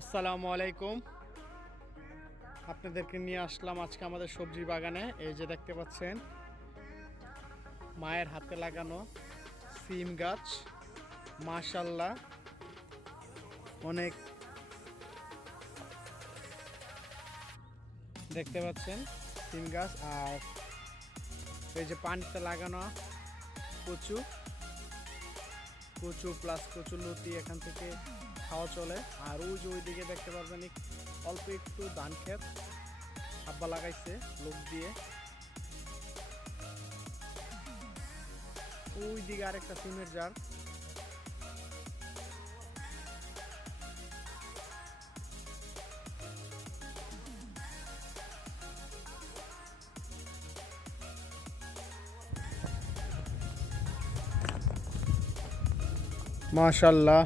আসসালামু আলাইকুম। আপনাদেরকে নিয়ে আসলাম আজকে আমাদের সবজি বাগানে। এই যে দেখতে পাচ্ছেন মায়ের হাতে লাগানো সিম গাছ। মাশাআল্লাহ, অনেক দেখতে পাচ্ছেন সিম গাছ। আর এই যে পানিতে লাগানো কচু কচু প্লাস কচু লতি এখান থেকে খাওয়া চলে। আর ওই যে ওইদিকে দেখতে পারবেন অল্প একটু ধান ক্ষেত আব্বা লাগাইছে লোক দিয়ে। ওই দিকে আরেকটা সিমের জার। মাশাআল্লাহ,